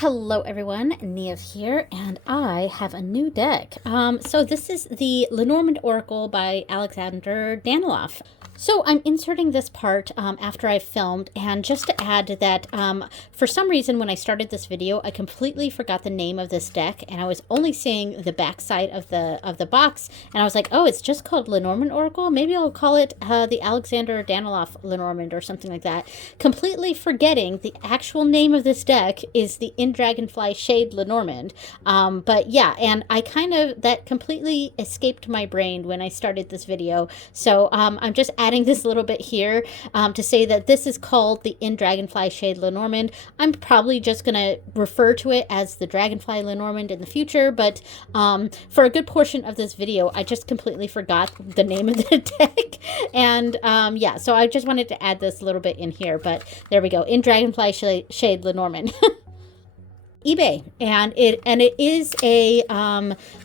Hello everyone, Niev here, and I have a new deck. So this is the Lenormand Oracle by Alexander Daniloff. So I'm inserting this part after I filmed, and just to add that for some reason when I started this video, I completely forgot the name of this deck, and I was only seeing the back side of the box, and I was like, oh, it's just called Lenormand Oracle? Maybe I'll call it the Alexander Daniloff Lenormand or something like that. Completely forgetting the actual name of this deck is the Dragonfly Shade Lenormand. But yeah, and I that completely escaped my brain when I started this video. So I'm just adding this little bit here to say that this is called the Dragonfly Shade Lenormand. I'm probably just going to refer to it as the Dragonfly Lenormand in the future, but for a good portion of this video, I just completely forgot the name of the deck. And yeah, so I just wanted to add this little bit in here, but there we go, Dragonfly Shade Lenormand. eBay, and it is a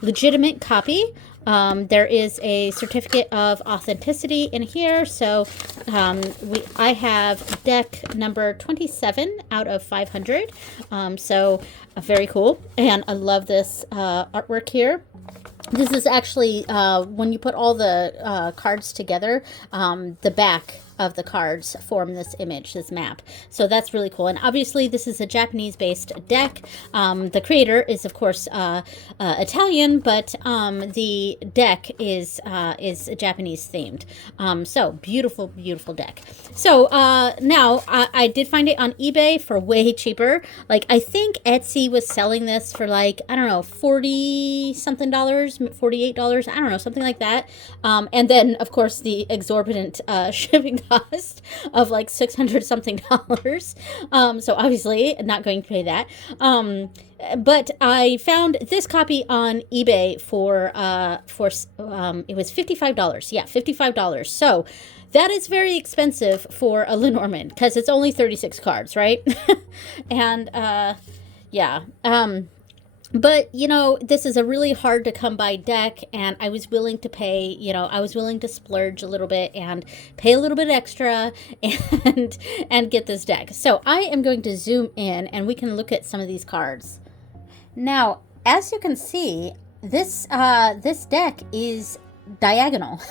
legitimate copy. There is a certificate of authenticity in here, so I have deck number 27 out of 500. So very cool, and I love this artwork here. This is actually when you put all the cards together, the back of the cards form this image, this map. So that's really cool. And obviously this is a Japanese-based deck. The creator is, of course, Italian, but the deck is Japanese themed. So beautiful, beautiful deck. So now I did find it on eBay for way cheaper. Like, I think Etsy was selling this for like, I don't know, $40 something, $48, I don't know, something like that. And then of course the exorbitant shipping cost of like $600 something. So obviously not going to pay that. But I found this copy on eBay for it was $55. Yeah, $55. So that is very expensive for a Lenormand because it's only 36 cards, right? And yeah. But, you know, this is a really hard to come by deck, and I was willing to pay, you know, I was willing to splurge a little bit and pay a little bit extra and get this deck. So I am going to zoom in and we can look at some of these cards. Now, as you can see, this deck is diagonal.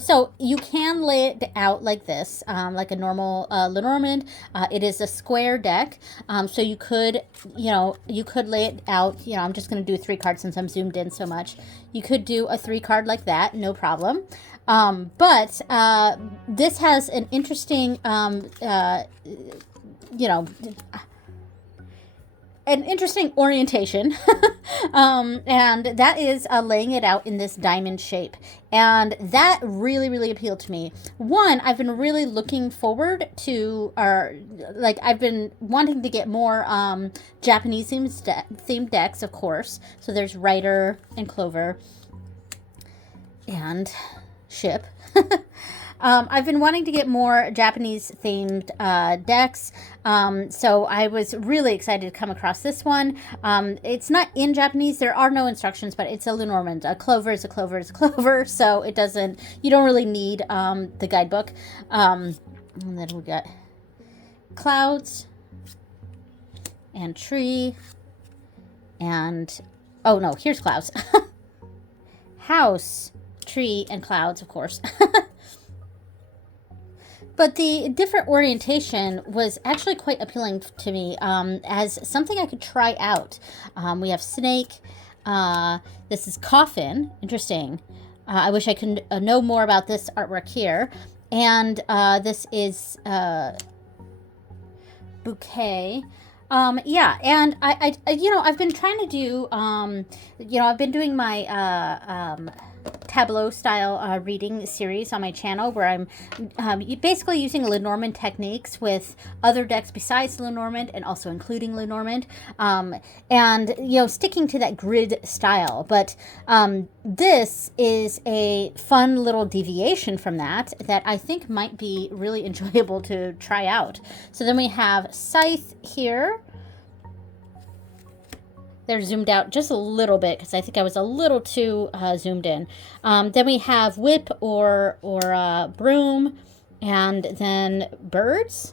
So you can lay it out like this, like a normal Lenormand. It is a square deck, so you could lay it out. You know, I'm just going to do 3 cards since I'm zoomed in so much. You could do a 3 card like that, no problem. But this has an interesting, an interesting orientation, and that is laying it out in this diamond shape, and that really, really appealed to me. One, I've been really looking forward to, I've been wanting to get more Japanese themed decks, of course. So there's Rider and Clover and Ship. I've been wanting to get more Japanese-themed decks, so I was really excited to come across this one. It's not in Japanese. There are no instructions, but it's a Lenormand. A clover is a clover is a clover, so you don't really need the guidebook. And then we got clouds and tree and, oh no, here's clouds. House, tree, and clouds, of course. But the different orientation was actually quite appealing to me as something I could try out. We have snake. This is coffin. Interesting. I wish I could know more about this artwork here. And this is bouquet. Yeah, and I I've been trying to do, I've been doing my tableau style reading series on my channel where I'm basically using Lenormand techniques with other decks besides Lenormand and also including Lenormand, and sticking to that grid style. But this is a fun little deviation from that I think might be really enjoyable to try out. So then we have scythe here. They're zoomed out just a little bit because I think I was a little too zoomed in. Then we have whip or broom, and then birds.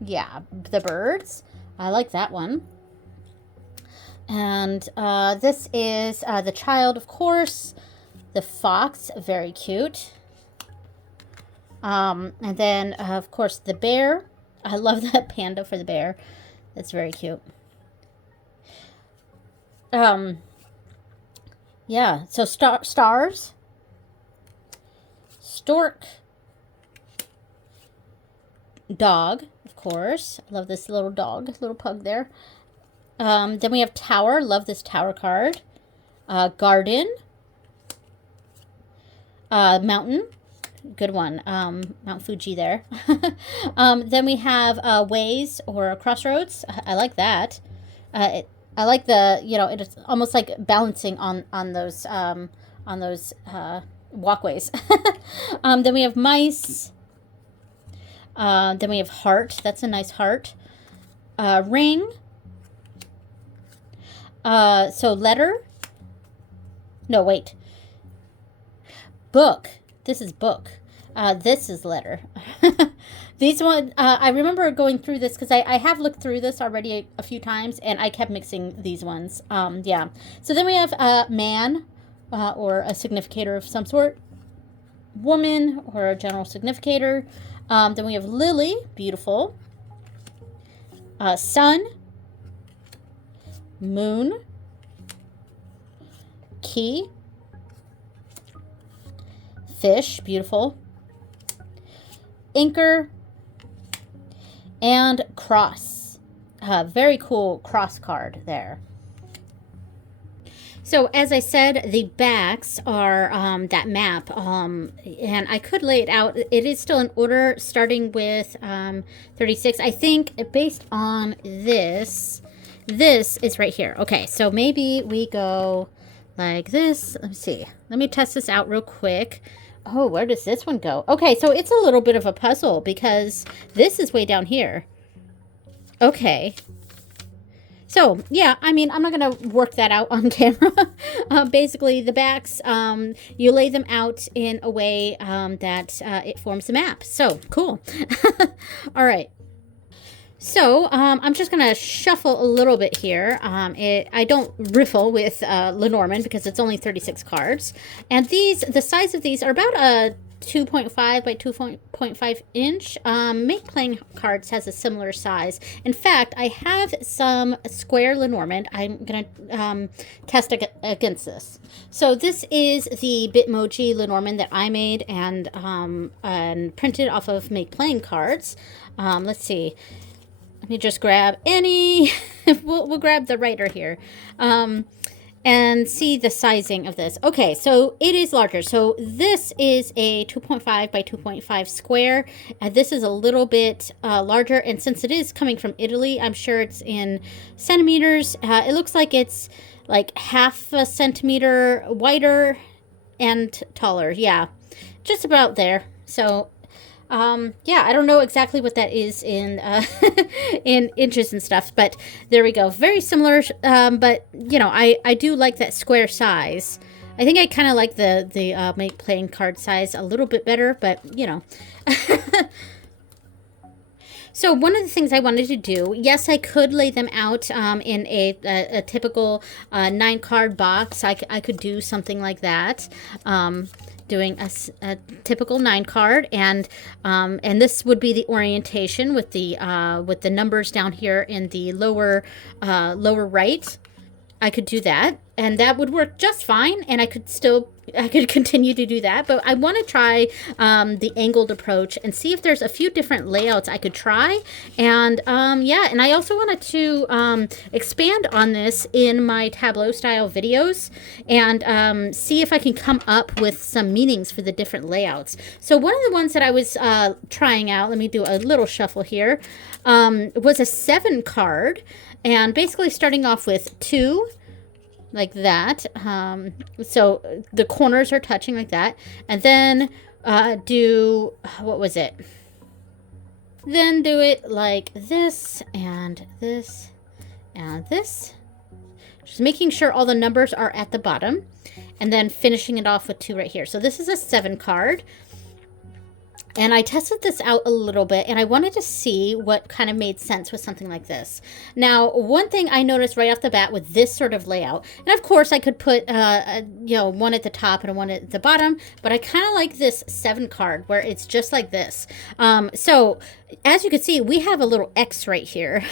Yeah, the birds. I like that one. And this is the child, of course. The fox, very cute. And then, of course, the bear. I love that panda for the bear. That's very cute. Yeah, so stars, stork, dog, of course. I love this little dog, little pug there. Then we have tower. Love this tower card. Garden. Mountain. Good one. Mount Fuji there. Then we have ways or crossroads. I like that. I like the, it's almost like balancing on those walkways. Then we have mice. Then we have heart. That's a nice heart. Ring. So letter. No, wait. Book. This is book. This is letter. These one, I remember going through this because I have looked through this already a few times, and I kept mixing these ones. Yeah. So then we have man, or a significator of some sort. Woman, or a general significator. Then we have lily, beautiful. Sun. Moon. Key. Fish, beautiful. Anchor. And cross. Very cool cross card there. So as I said, the backs are that map, and I could lay it out. It is still in order, starting with 36. I think based on this is right here. Okay, so maybe we go like this. Let me see. Let me test this out real quick. Oh, where does this one go? Okay, so it's a little bit of a puzzle because this is way down here. Okay. So, yeah, I mean, I'm not going to work that out on camera. Basically, the backs, you lay them out in a way that it forms a map. So, cool. All right. So, I'm just going to shuffle a little bit here. I don't riffle with Lenormand because it's only 36 cards. And the size of these are about a 2.5 by 2.5 inch. MakePlayingCards has a similar size. In fact, I have some square Lenormand. I'm going to test against this. So this is the Bitmoji Lenormand that I made and printed off of MakePlayingCards. Let's see. Let me just grab any. We'll grab the writer here. And see the sizing of this. Okay, so it is larger. So this is a 2.5 by 2.5 square. This is a little bit larger. And since it is coming from Italy, I'm sure it's in centimeters. It looks like it's like half a centimeter wider and taller. Yeah, just about there. So yeah, I don't know exactly what that is in in inches and stuff, but there we go. Very similar, but you know, I do like that square size. I think I kind of like the MakePlayingCard size a little bit better, but you know. So one of the things I wanted to do, yes, I could lay them out in a typical 9-card box. I could do something like that. Doing a typical 9-card, and this would be the orientation with the numbers down here in the lower right. I could do that, and that would work just fine, and I could continue to do that, but I want to try the angled approach and see if there's a few different layouts I could try, and yeah, and I also wanted to expand on this in my tableau style videos and see if I can come up with some meanings for the different layouts. So one of the ones that I was trying out, let me do a little shuffle here, was a 7-card, and basically starting off with 2, like that. So the corners are touching like that. And then do, what was it? Then do it like this and this and this. Just making sure all the numbers are at the bottom. And then finishing it off with 2 right here. So this is a 7-card. And I tested this out a little bit, and I wanted to see what kind of made sense with something like this. Now, one thing I noticed right off the bat with this sort of layout, and of course I could put, one at the top and one at the bottom, but I kind of like this 7 card where it's just like this. So as you can see, we have a little X right here,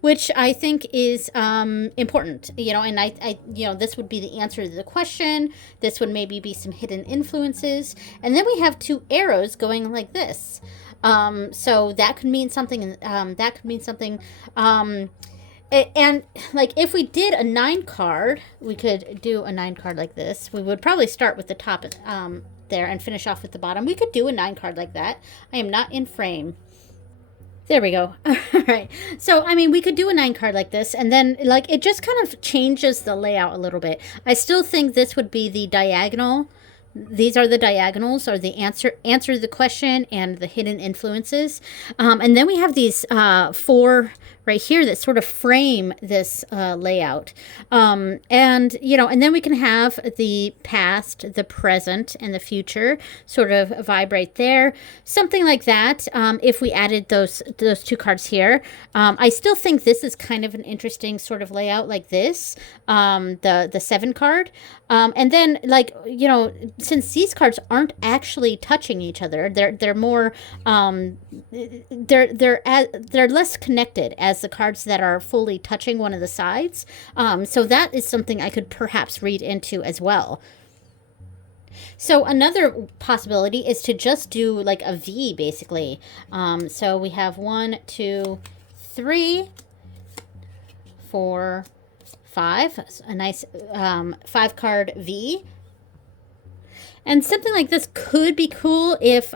which I think is important, and I this would be the answer to the question. This would maybe be some hidden influences. And then we have 2 arrows going like this. So that could mean something, and like if we did a 9 card, we could do a 9 card like this. We would probably start with the top there and finish off with the bottom. We could do a 9 card like that. I am not in frame. There we go. All right. So, I mean, we could do a 9 card like this, and then like it just kind of changes the layout a little bit. I still think this would be the diagonal. These are the diagonals, or the answer to the question and the hidden influences. And then we have these 4 right here that sort of frame this layout. And then we can have the past, the present, and the future sort of vibrate there. Something like that. If we added those 2 cards here. I still think this is kind of an interesting sort of layout like this. The 7 card. And then, like, since these cards aren't actually touching each other, they're more they're less connected as the cards that are fully touching one of the sides. So that is something I could perhaps read into as well. So another possibility is to just do like a V, basically. So we have 1, 2, 3, 4, 5, a nice 5 card V. And something like this could be cool if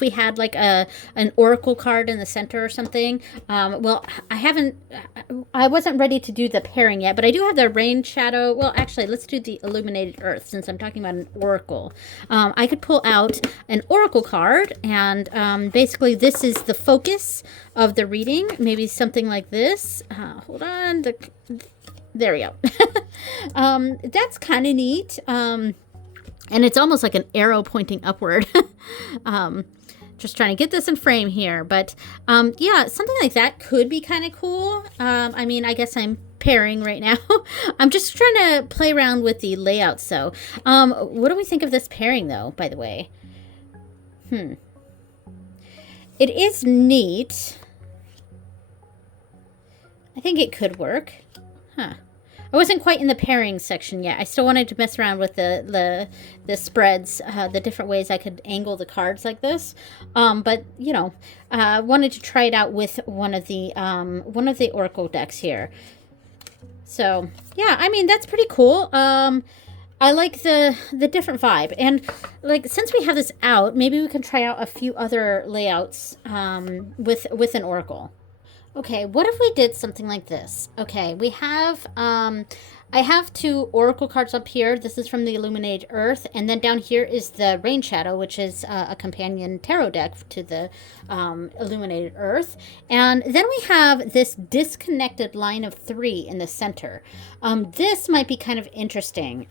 we had like an oracle card in the center or something. Well, I wasn't ready to do the pairing yet, but I do have the rain shadow. Well, actually, let's do the illuminated earth since I'm talking about an oracle. I could pull out an oracle card, and basically this is the focus of the reading. Maybe something like this. Hold on. There we go. That's kind of neat. And it's almost like an arrow pointing upward. Just trying to get this in frame here. But yeah, something like that could be kind of cool. I mean, I guess I'm pairing right now. I'm just trying to play around with the layouts, though. What do we think of this pairing, though, by the way? It is neat. I think it could work. Huh. I wasn't quite in the pairing section yet. I still wanted to mess around with the spreads, the different ways I could angle the cards like this. But wanted to try it out with one of the oracle decks here. So yeah, I mean that's pretty cool. I like the different vibe, and like since we have this out, maybe we can try out a few other layouts with an oracle. Okay, what if we did something like this? Okay, we have, I have 2 oracle cards up here. This is from the Illuminated Earth, and then down here is the Rain Shadow, which is a companion tarot deck to the Illuminated Earth. And then we have this disconnected line of 3 in the center. This might be kind of interesting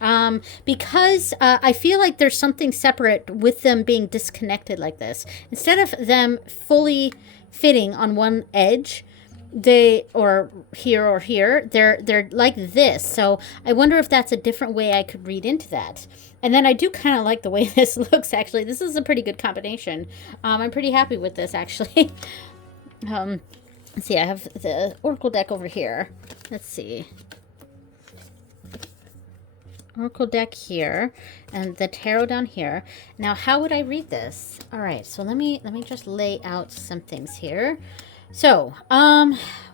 because I feel like there's something separate with them being disconnected like this. Instead of them fully fitting on one edge, they're like this. So I wonder if that's a different way I could read into that. And then I do kind of like the way this looks, actually. This is a pretty good combination. I'm pretty happy with this, actually. Let's see, I have the oracle deck over here. Let's see. Oracle deck here and the tarot down here. Now, how would I read this? All right, so let me just lay out some things here. So,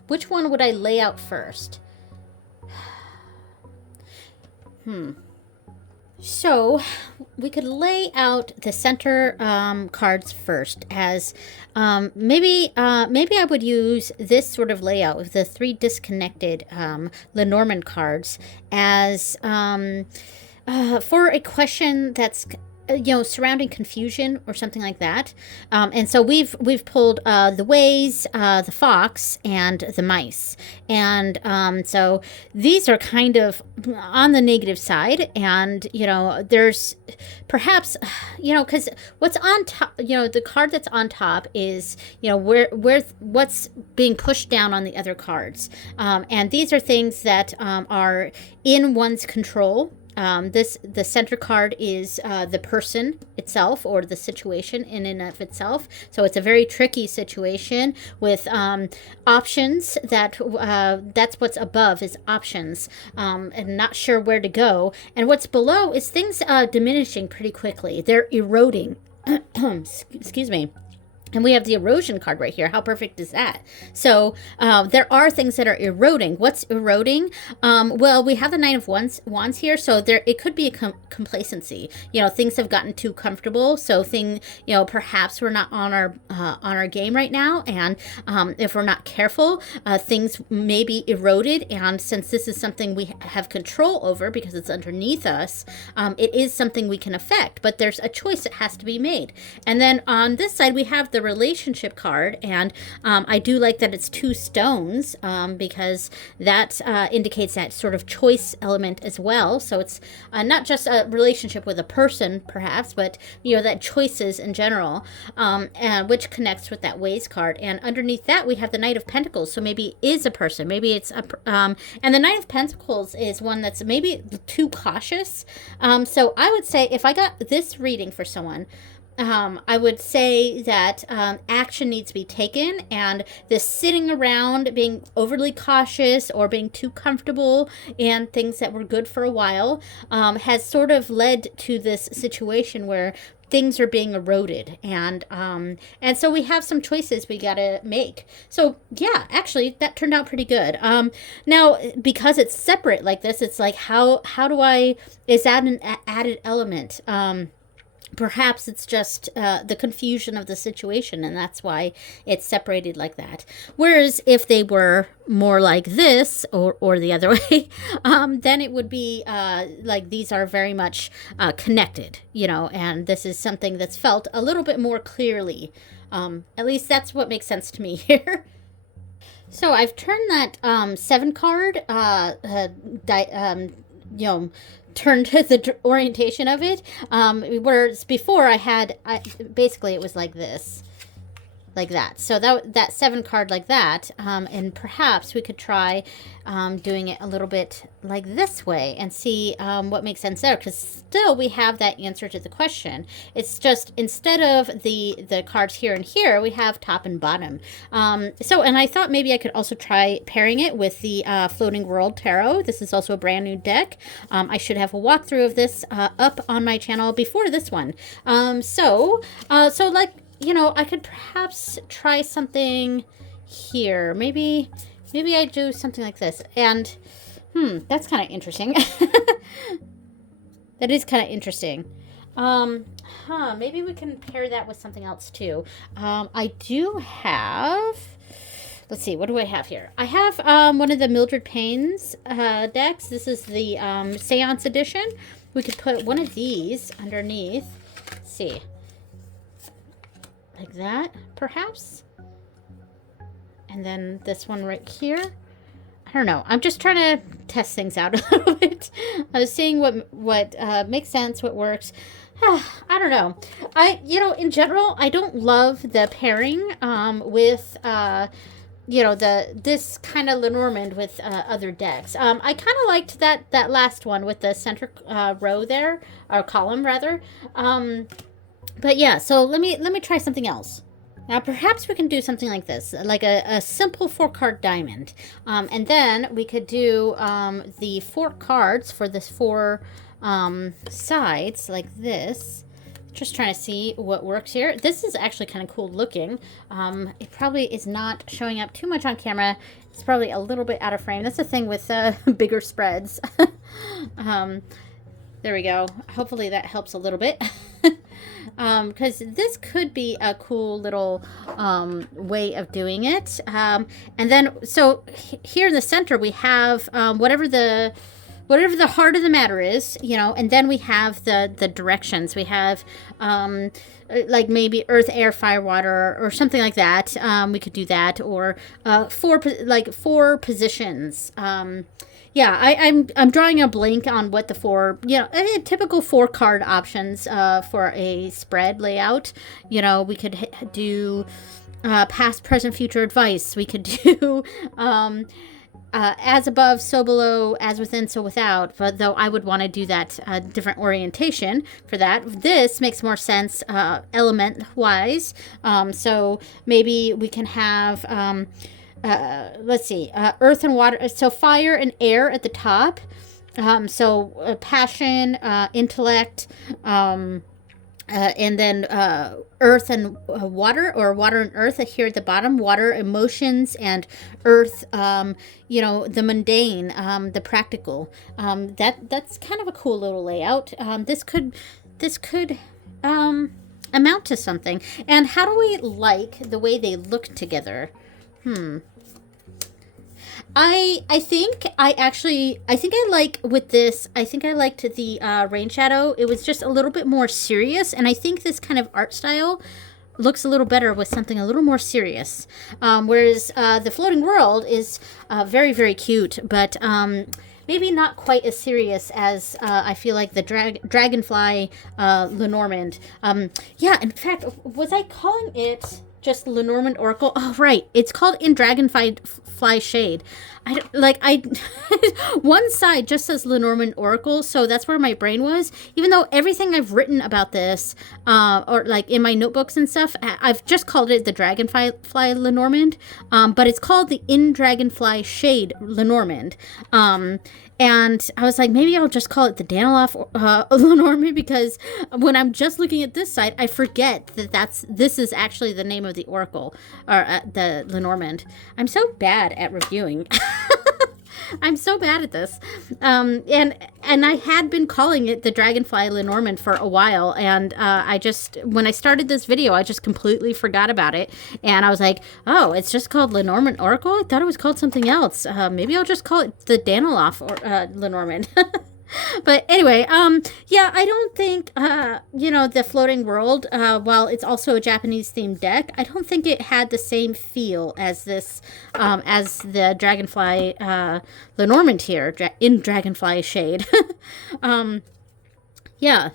which one would I lay out first? So we could lay out the center cards first as maybe I would use this sort of layout with the 3 disconnected Lenormand cards as for a question that's surrounding confusion or something like that. And so we've pulled the ways, the fox, and the mice. And so these are kind of on the negative side. And, there's perhaps, because what's on top, the card that's on top is, what's being pushed down on the other cards. And these are things that are in one's control. The center card is the person itself or the situation in and of itself. So it's a very tricky situation with options that's what's above is options, and not sure where to go. And what's below is things diminishing pretty quickly. They're eroding. Excuse me. And we have the erosion card right here. How perfect is that? So there are things that are eroding. What's eroding? Well, we have the Nine of Wands here. So it could be a complacency. Things have gotten too comfortable. So perhaps we're not on our game right now. And if we're not careful, things may be eroded. And since this is something we have control over because it's underneath us, it is something we can affect. But there's a choice that has to be made. And then on this side, we have the relationship card, and I do like that it's 2 stones, because that indicates that sort of choice element as well. So it's not just a relationship with a person perhaps, but that choices in general, which connects with that ways card. And underneath that we have the Knight of Pentacles, so maybe it is a person, maybe it's and the Knight of Pentacles is one that's maybe too cautious. So I would say if I got this reading for someone, I would say that action needs to be taken, and this sitting around being overly cautious or being too comfortable and things that were good for a while has sort of led to this situation where things are being eroded, and so we have some choices we gotta make. So yeah, actually that turned out pretty good. Now because it's separate like this, it's like how do I, is that an added element? Perhaps it's just the confusion of the situation, and that's why it's separated like that. Whereas if they were more like this or the other way, then it would be like these are very much connected, and this is something that's felt a little bit more clearly. At least that's what makes sense to me here. So I've turned that 7 card, turned to the orientation of it, whereas before basically it was like this, like that. So that 7 card like that, and perhaps we could try doing it a little bit like this way and see what makes sense there, because still we have that answer to the question. It's just instead of the cards here and here, we have top and bottom. And I thought maybe I could also try pairing it with the Floating World Tarot. This is also a brand new deck. I should have a walkthrough of this up on my channel before this one. I could perhaps try something here. Maybe I do something like this. And, that's kind of interesting. That is kind of interesting. Maybe we can pair that with something else too. I do have, let's see, what do I have here? I have one of the Mildred Payne's decks. This is the Seance edition. We could put one of these underneath. Let's see. Like that, perhaps. And then this one right here. I don't know. I'm just trying to test things out a little bit. I was seeing what makes sense, what works. I don't know. In general, I don't love the pairing with this kind of Lenormand with other decks. I kind of liked that last one with the center row there, or column rather. But yeah, so let me try something else. Now perhaps we can do something like this, like a simple 4-card diamond. And then we could do the 4 cards for this 4 sides like this. Just trying to see what works here. This is actually kind of cool looking. It probably is not showing up too much on camera. It's probably a little bit out of frame. That's the thing with bigger spreads. There we go. Hopefully that helps a little bit. Because this could be a cool little way of doing it. And then, so here in the center, we have whatever the whatever the heart of the matter is, you know, and then we have the directions. We have like maybe earth, air, fire, water, or something like that. We could do that, or four positions. Yeah, I'm drawing a blank on what the four, you know, typical 4 card options for a spread layout. You know, we could do past, present, future advice. We could do as above, so below, as within, so without. But though I would want to do that different orientation for that. This makes more sense element-wise. So maybe we can have, let's see, earth and water. So fire and air at the top. Passion, intellect, and then earth and water, or water and earth here at the bottom. Water, emotions, and earth, you know, the mundane, the practical. That's kind of a cool little layout. This could amount to something. And how do we like the way they look together? I think I like with this, I think I liked the rain shadow. It was just a little bit more serious, and I think this kind of art style looks a little better with something a little more serious. Whereas the floating world is very, very cute, but maybe not quite as serious as I feel like the dragonfly Lenormand. Yeah, in fact, was I calling it just Lenormand Oracle? Oh, right. It's called In Dragonfly Shade. One side just says Lenormand Oracle, so that's where my brain was. Even though everything I've written about this, or like in my notebooks and stuff, I've just called it the Dragonfly Lenormand, but it's called the In Dragonfly Shade Lenormand. And I was like, maybe I'll just call it the Daniloff Lenormand, because when I'm just looking at this side, I forget that this is actually the name of the Oracle, or the Lenormand. I'm so bad at reviewing. I'm so bad at this. And I had been calling it the Dragonfly Lenormand for a while, and when I started this video, I just completely forgot about it, and I was like, oh, it's just called Lenormand Oracle? I thought it was called something else. Maybe I'll just call it the Daniloff or Lenormand. But anyway, yeah, I don't think, you know, the Floating World, while it's also a Japanese themed deck, I don't think it had the same feel as this, as the Dragonfly, Lenormand here, in Dragonfly Shade. Yeah.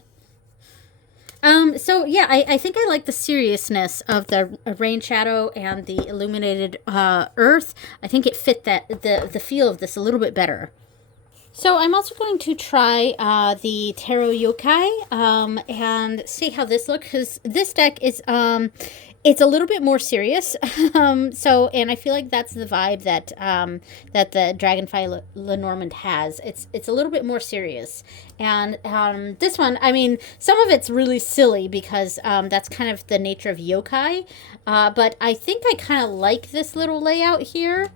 So yeah, I think I like the seriousness of the rain shadow and the illuminated, earth. I think it fit the feel of this a little bit better. So I'm also going to try the Tarot Yokai and see how this looks, because this deck is it's a little bit more serious. And I feel like that's the vibe that that the Dragonfly Lenormand has. It's a little bit more serious. And this one, I mean, some of it's really silly because that's kind of the nature of yokai. But I think I kind of like this little layout here.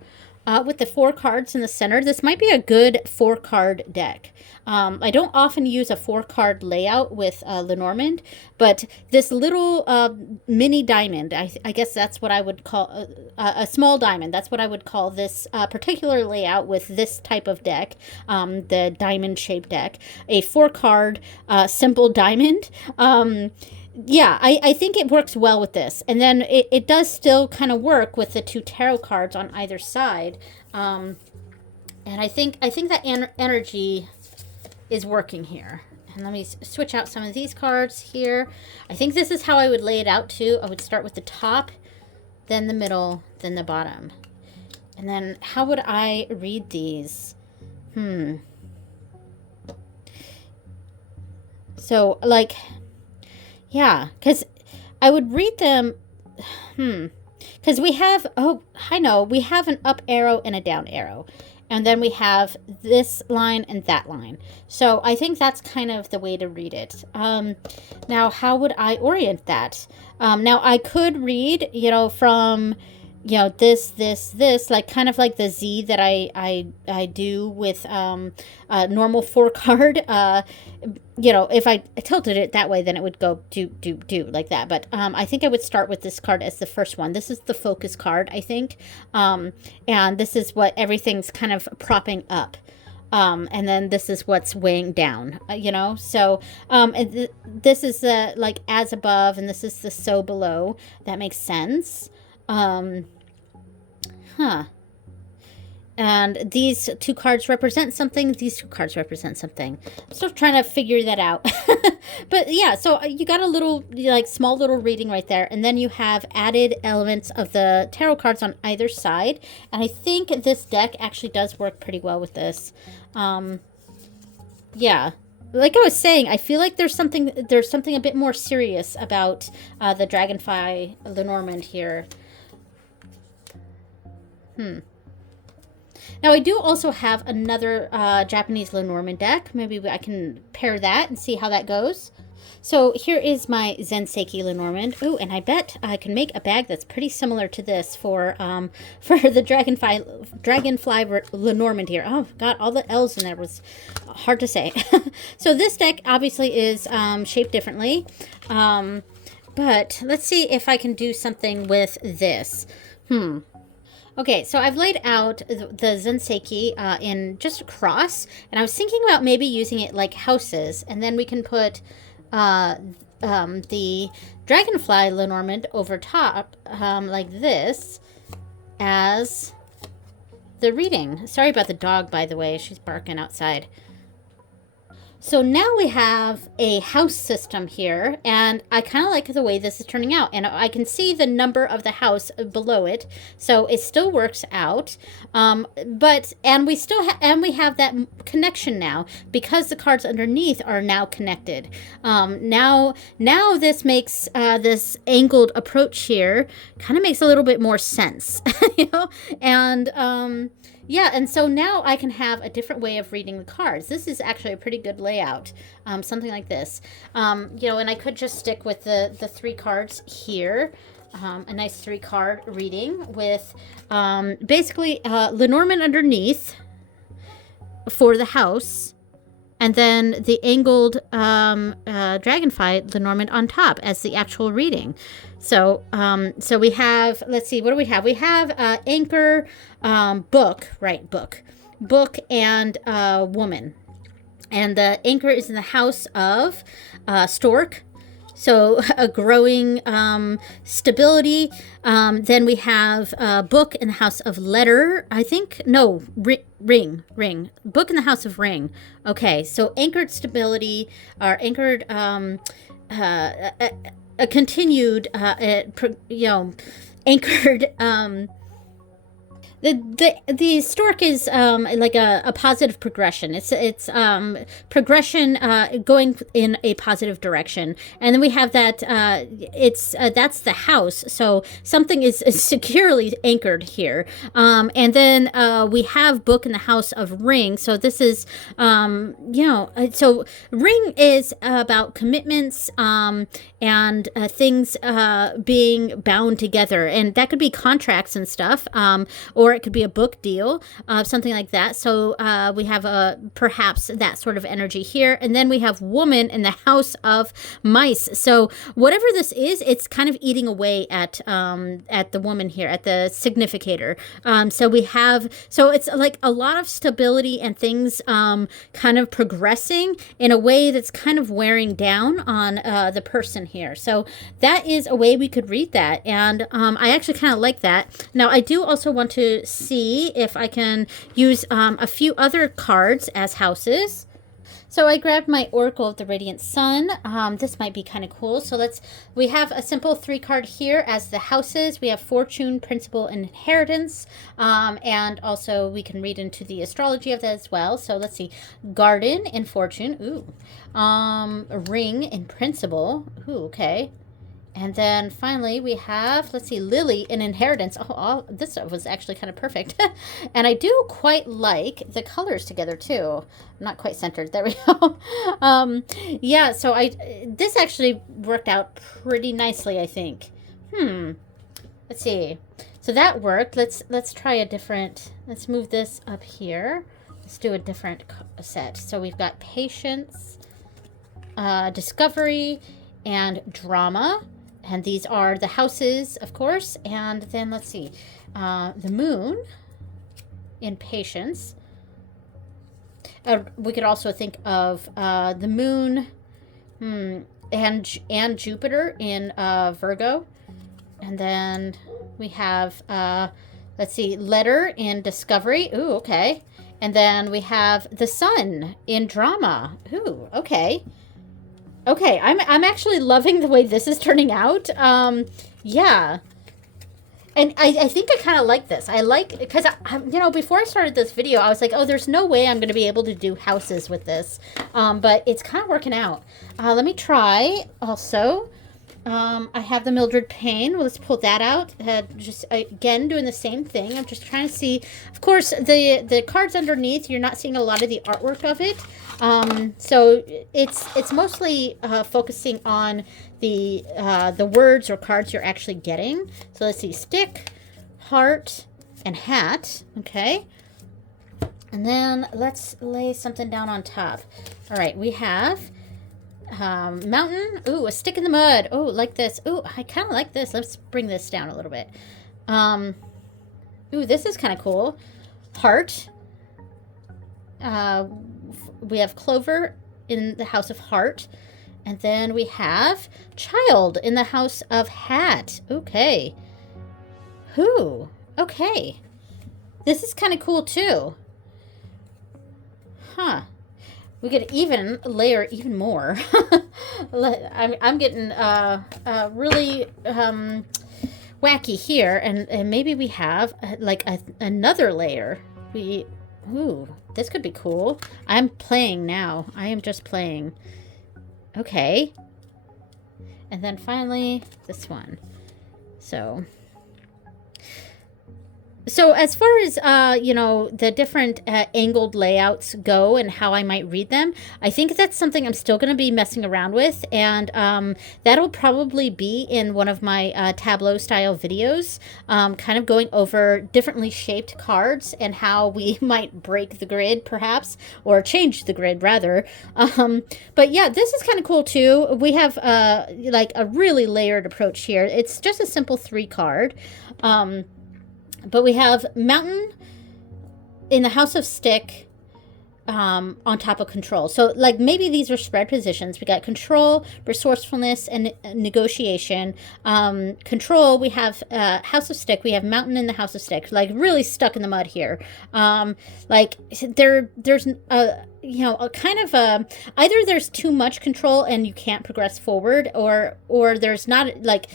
With the 4 cards in the center. This might be a good 4-card deck. I don't often use a 4-card layout with Lenormand, but this little mini diamond, I guess that's what I would call a small diamond. That's what I would call this particular layout with this type of deck, the diamond-shaped deck. A 4-card simple diamond. Yeah, I think it works well with this. And then it does still kind of work with the 2 tarot cards on either side. And I think that energy is working here. And let me switch out some of these cards here. I think this is how I would lay it out too. I would start with the top, then the middle, then the bottom. And then how would I read these? So, like... yeah, because I would read them, because we have, we have an up arrow and a down arrow. And then we have this line and that line. So I think that's kind of the way to read it. Now, how would I orient that? Now, I could read, you know, from... you know, this, like kind of like the Z that I do with a normal 4-card. You know, if I tilted it that way, then it would go do like that. But I think I would start with this card as the first one. This is the focus card, I think. And this is what everything's kind of propping up. And then this is what's weighing down, you know? So, this is the, like, as above, and this is the so below. That makes sense. Huh. And these two cards represent something. These two cards represent something. I'm still trying to figure that out. But yeah, so you got a little, like, small little reading right there. And then you have added elements of the tarot cards on either side. And I think this deck actually does work pretty well with this. Yeah. Like I was saying, I feel like there's something a bit more serious about the Dragonfly Lenormand here. Now, I do also have another Japanese Lenormand deck. Maybe I can pair that and see how that goes. So here is my Zenseki Lenormand. Oh, and I bet I can make a bag that's pretty similar to this for the Dragonfly Lenormand here. Oh, God, all the L's in there was hard to say. So this deck obviously is shaped differently. But let's see if I can do something with this. Okay, so I've laid out the Zenseki in just a cross, and I was thinking about maybe using it like houses, and then we can put the Dragonfly Lenormand over top, like this, as the reading. Sorry about the dog, by the way. She's barking outside. So now we have a house system here, and I kind of like the way this is turning out. And I can see the number of the house below it, so it still works out. And we have that connection now because the cards underneath are now connected. Now this makes this angled approach here kind of makes a little bit more sense, you know, and. Yeah, and so now I can have a different way of reading the cards. This is actually a pretty good layout, something like this. You know, and I could just stick with the three cards here, a nice 3-card reading with basically Lenormand underneath for the house, and then the angled Dragonfly Lenormand on top as the actual reading. So we have, let's see, what do we have? We have anchor, book, and woman. And the anchor is in the house of stork. So a growing stability. Then we have book in the house of letter, I think. No, ring. Book in the house of ring. Okay, so anchored stability, or anchored, a continued, anchored, the stork is like a positive progression. It's progression going in a positive direction, and then we have that that's the house. So something is securely anchored here, and then we have book in the house of ring. So this is so ring is about commitments and things being bound together, and that could be contracts and stuff, or it could be a book deal, something like that. So we have perhaps that sort of energy here. And then we have woman in the house of mice. So whatever this is, it's kind of eating away at the woman here, at the significator. So it's like a lot of stability and things kind of progressing in a way that's kind of wearing down on the person here. So that is a way we could read that. And I actually kind of like that. Now, I do also want to see if I can use a few other cards as houses. So I grabbed my Oracle of the Radiant Sun. This might be kind of cool. So we have a simple 3-card here as the houses. We have Fortune, Principle, and Inheritance. And also we can read into the astrology of that as well. So let's see. Garden in Fortune. Ooh. Ring in Principle. Ooh, okay. And then finally we have, let's see, Lily in Inheritance. Oh, this was actually kind of perfect. And I do quite like the colors together too. I'm not quite centered. There we go. Yeah, so this actually worked out pretty nicely, I think. Let's see. So that worked. Let's try a different, let's move this up here. Let's do a different set. So we've got Patience, Discovery, and Drama. And these are the houses, of course. And then let's see, the moon in Patience. we could also think of the moon, and Jupiter in Virgo. And then we have, let's see, letter in discovery. Ooh, okay. And then we have the sun in drama. Ooh, okay. Okay, I'm actually loving the way this is turning out. Yeah. And I think I kind of like this. I like, because, you know, before I started this video, I was like, oh, there's no way I'm going to be able to do houses with this. But it's kind of working out. Let me try also. I have the Mildred Payne. Well, let's pull that out. Just, again, doing the same thing. I'm just trying to see. Of course, the cards underneath, you're not seeing a lot of the artwork of it. So it's mostly focusing on the words or cards you're actually getting. So let's see, stick, heart, and hat. Okay. And then let's lay something down on top. All right, we have mountain. Ooh, a stick in the mud. Oh, like this. Ooh, I kind of like this. Let's bring this down a little bit. Ooh, this is kind of cool. Heart. We have clover in the house of heart. And then we have child in the house of hat. Okay. Who? Okay. This is kind of cool too. Huh. We could even layer even more. I'm getting really wacky here. And maybe we have like another layer. Ooh, this could be cool. I'm playing now. I am just playing. Okay. And then finally, this one. So as far as, you know, the different angled layouts go and how I might read them, I think that's something I'm still going to be messing around with. And that'll probably be in one of my tableau style videos, kind of going over differently shaped cards and how we might break the grid perhaps, or change the grid rather. But yeah, this is kind of cool too. We have like a really layered approach here. It's just a simple 3 card. But we have mountain in the house of stick on top of control. So like maybe these are spread positions. We got control, resourcefulness, and negotiation. Control, we have house of stick. We have mountain in the house of stick. Like really stuck in the mud here. Like there's you know, a kind of either there's too much control and you can't progress forward, or there's not, like,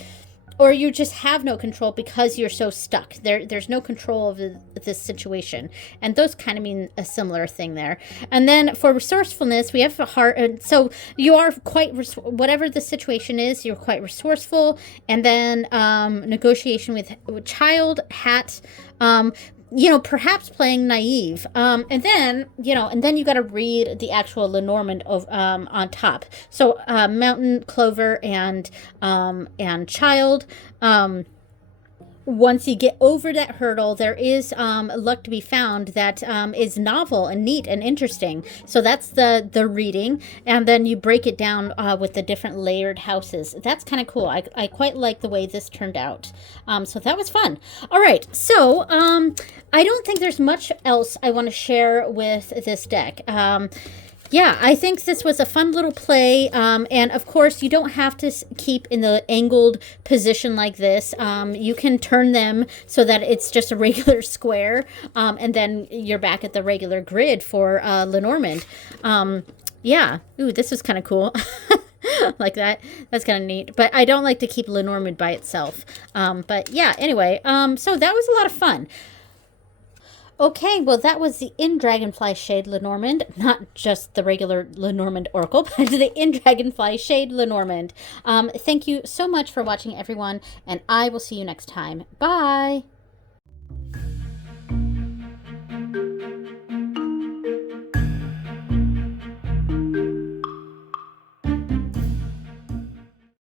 or you just have no control because you're so stuck. There's no control of this situation. And those kind of mean a similar thing there. And then for resourcefulness, we have a heart. So you are quite, whatever the situation is, you're quite resourceful. And then negotiation with child, hat, you know, perhaps playing naive. And then, you know, and then you got to read the actual Lenormand of, on top. So, mountain, clover, and child. Once you get over that hurdle, there is luck to be found that is novel and neat and interesting. So that's the reading, and then you break it down with the different layered houses. That's kind of cool. I quite like the way this turned out. So that was fun. All right, so I don't think there's much else I want to share with this deck. Yeah, I think this was a fun little play, and of course you don't have to keep in the angled position like this. You can turn them so that it's just a regular square, and then you're back at the regular grid for Lenormand. Yeah, ooh, this is kind of cool. Like that. That's kind of neat. But I don't like to keep Lenormand by itself. But yeah, anyway, so that was a lot of fun. Okay, well, that was the In Dragonfly Shade Lenormand, not just the regular Lenormand Oracle, but the In Dragonfly Shade Lenormand. Thank you so much for watching, everyone, and I will see you next time. Bye!